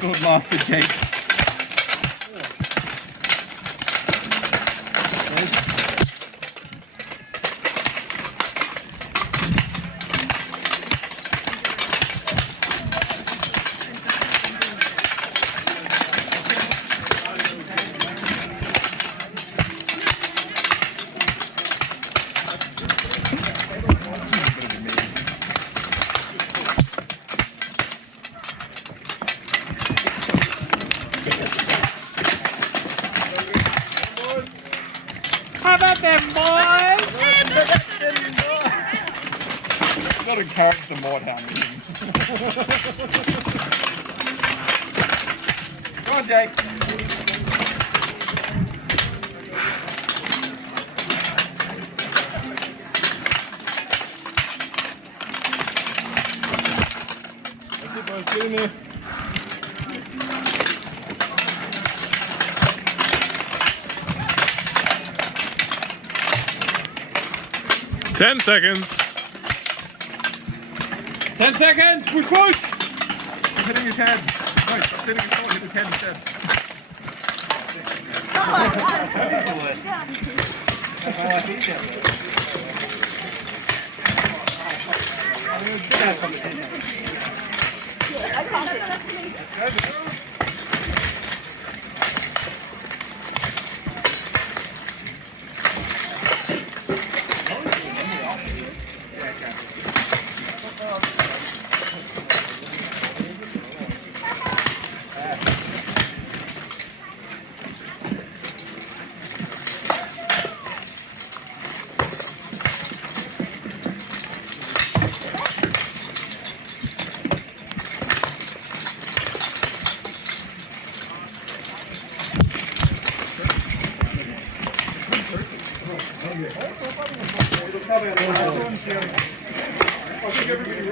Swordmaster Jake. How about them, boys? I've got to encourage the more meetings. Come on, Jake. That's it, boys. Get in there. Ten seconds. 10 seconds. Push, push. He's hitting his head. Wait, stop hitting his sword. Hit his head instead.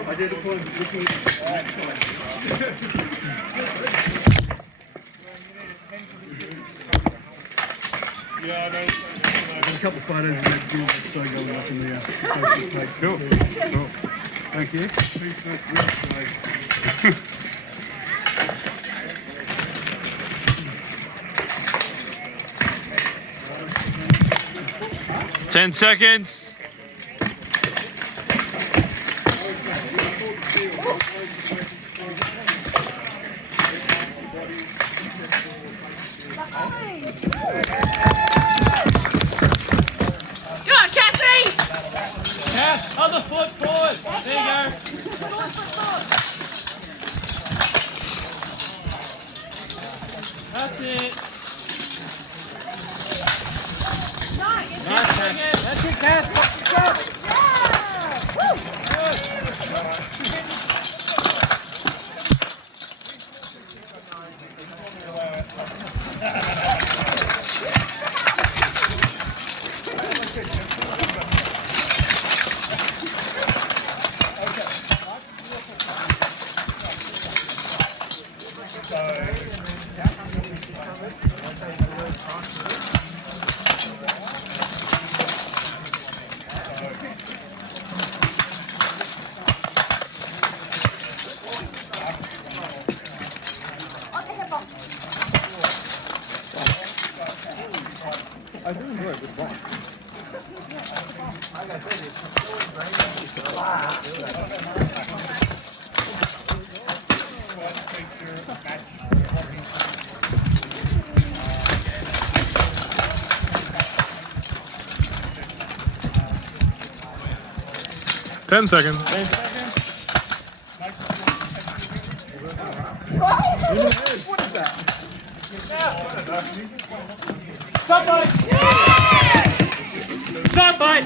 I did the point. Yeah, there's a couple of photos of that duel still going up in the Facebook page. Cool. Cool. Thank you. 10 seconds. Come on, Cassie! Cass, other foot forward. There you go. That's it. Nice, Cass. That's it, Cass. I do enjoy it with Ron. Ten seconds. What is that? Stop, bud! Stop, bud!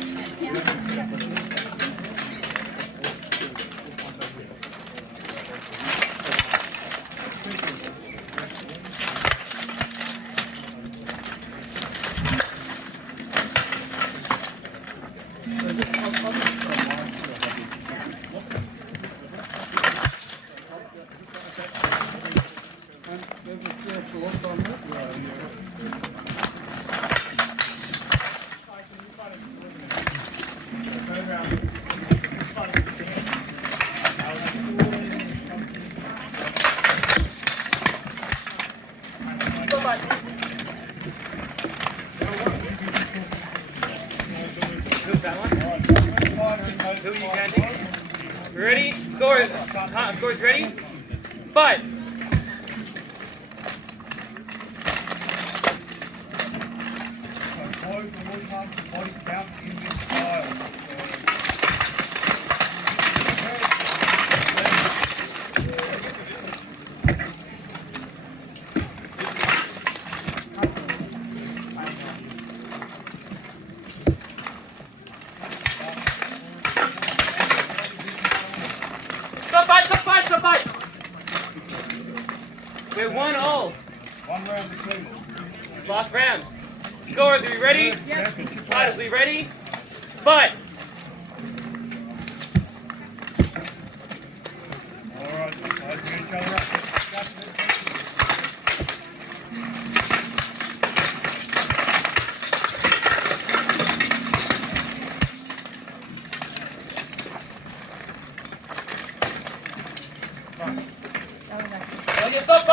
Ready? Scores. Scores ready? Fight. Stop fight! We're 1-0. 1 round to 2. Last round. Scores, are we ready? Yes. Fighters, we ready? Fight! Alright, let's get each other up.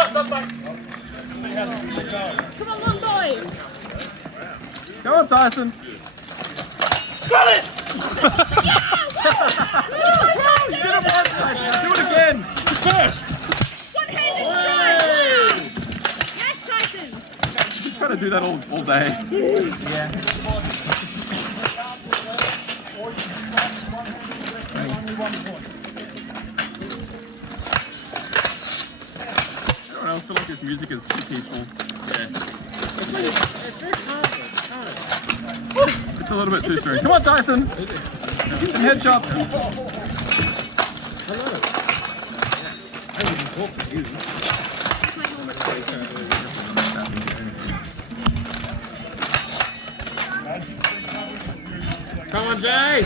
Stop. Come on, long boys. Come on, Tyson. Got it! You did it once, Tyson. Do it again. First. One-handed strike. Yes, Tyson. He's trying to do that all day. I don't know, I feel like this music is too peaceful. It's very calm. It's a little bit too soon. Come on, Tyson. Some headshots. Hello. I don't even talk to you. Come on, Jay.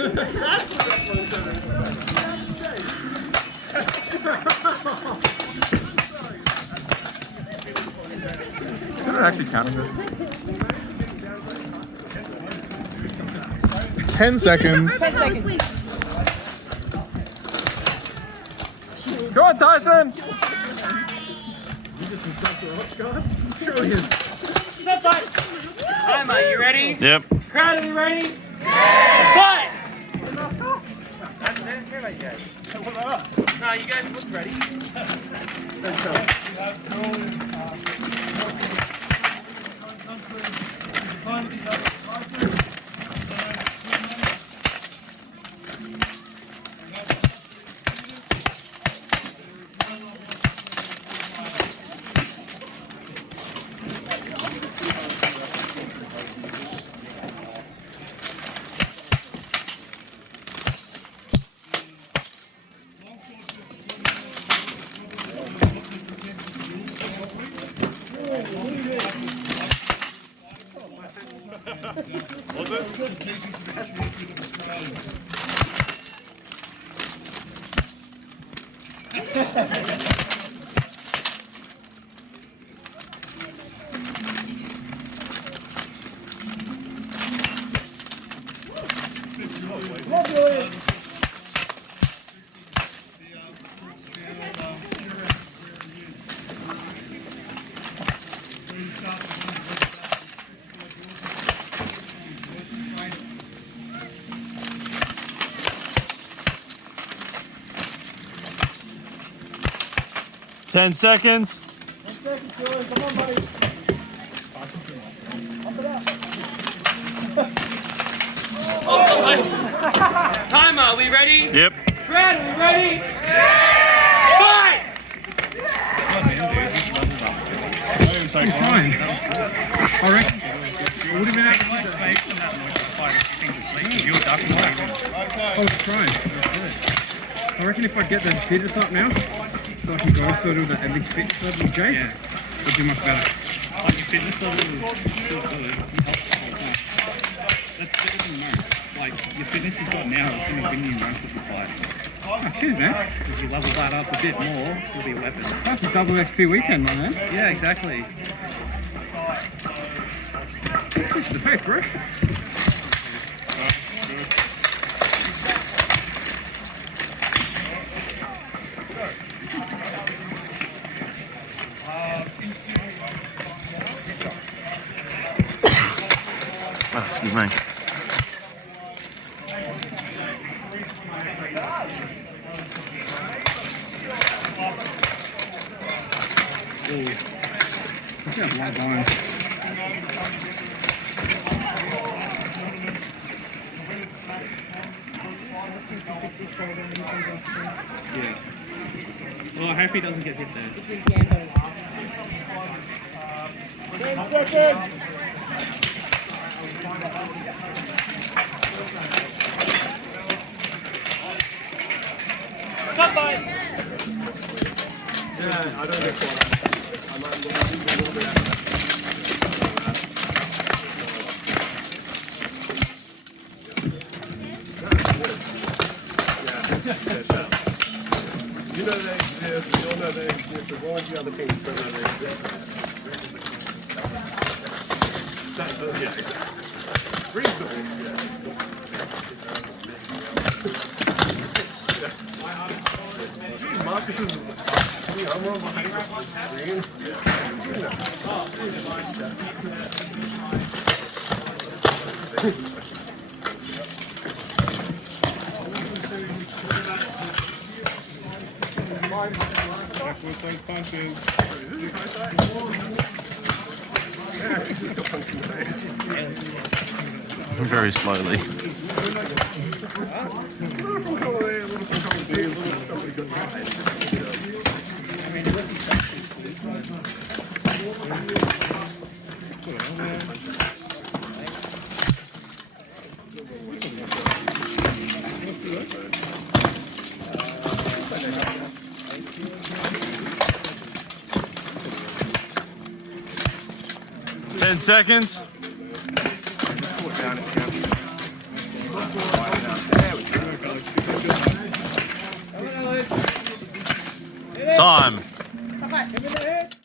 Is it actually counting this? 10 seconds. 10 seconds. Go on, Tyson. Show him. Stop fight! Time, are you ready? Yep. Crowd, are you ready? Fight! No, you guys look ready. Ten seconds. Come on, buddy. Timer, are we ready? Yep. Crowd, are we ready? Fight! Trying. I reckon. It would have been out of my face and that much fight if you think it's you were ducking back. I was trying. I reckon if I get the fitness up now, so I can go sort of the ending fitness level with Jay, it'd be much better. Like your fitness level is still good. That's better than most. Like your fitness you've got now is going to win you most of the fight. Oh, cheers, man. If you level that up a bit more, it'll be a weapon. That's a double XP weekend, my man. Yeah, exactly. The pace, bro. coming. I see a lot going. Yeah. Well, I hope he doesn't get hit there. 10 seconds. Come by. Yeah, I don't get caught up. I might lose a little bit out. You know they exist, we all know they exist, as long as the other teams don't know they exist. Yeah, exactly. Reasonable, yeah. Marcus is, I'm wrong behind Very slowly. Ten seconds. Time.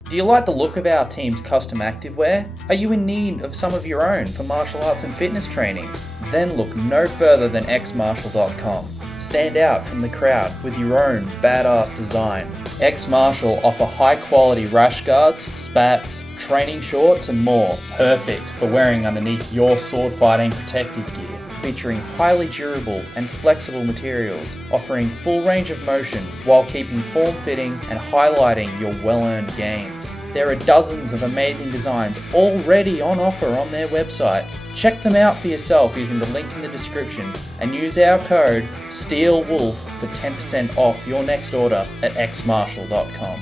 Do you like the look of our team's custom activewear? Are you in need of some of your own for martial arts and fitness training? Then look no further than xmartial.com. Stand out from the crowd with your own badass design. X Martial offer high quality rash guards, spats, training shorts and more, perfect for wearing underneath your sword fighting protective gear. Featuring highly durable and flexible materials, offering full range of motion while keeping form-fitting and highlighting your well-earned gains. There are dozens of amazing designs already on offer on their website. Check them out for yourself using the link in the description and use our code STEELWOLF for 10% off your next order at xmartial.com.